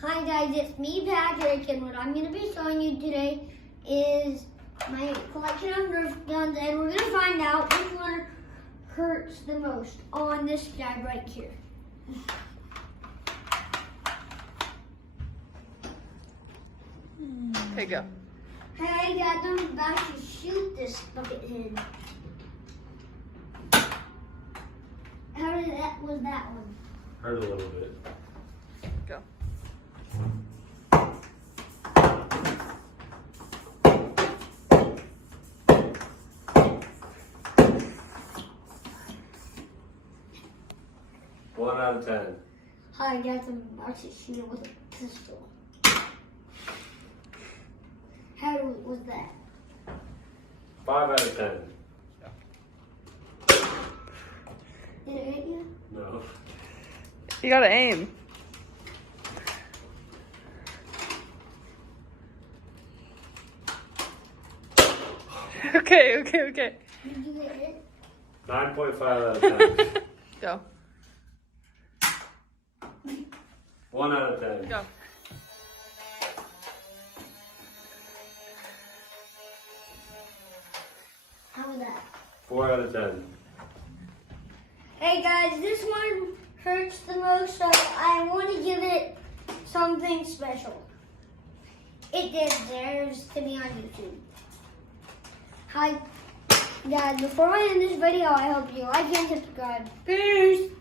Hi guys, it's me Patrick, and what I'm going to be showing you today is my collection of nerf guns, and we're going to find out which one hurts the most on this guy right here. Okay, go. Hey guys, I'm about to shoot this bucket head. Was that one? Hurt a little bit. Go. One out of 10. Hi guys, I'm about to shoot it with a pistol. How was that? 5 out of 10. Did it hit you? No. You gotta aim. Okay. Did you hit it? 9.5 out of 10. Go. 1 out of 10. Go. How was that? 4 out of 10. Hey guys, this one hurts the most, so I want to give it something special. It deserves to be on YouTube. Hi guys, before I end this video, I hope you like and subscribe. Peace!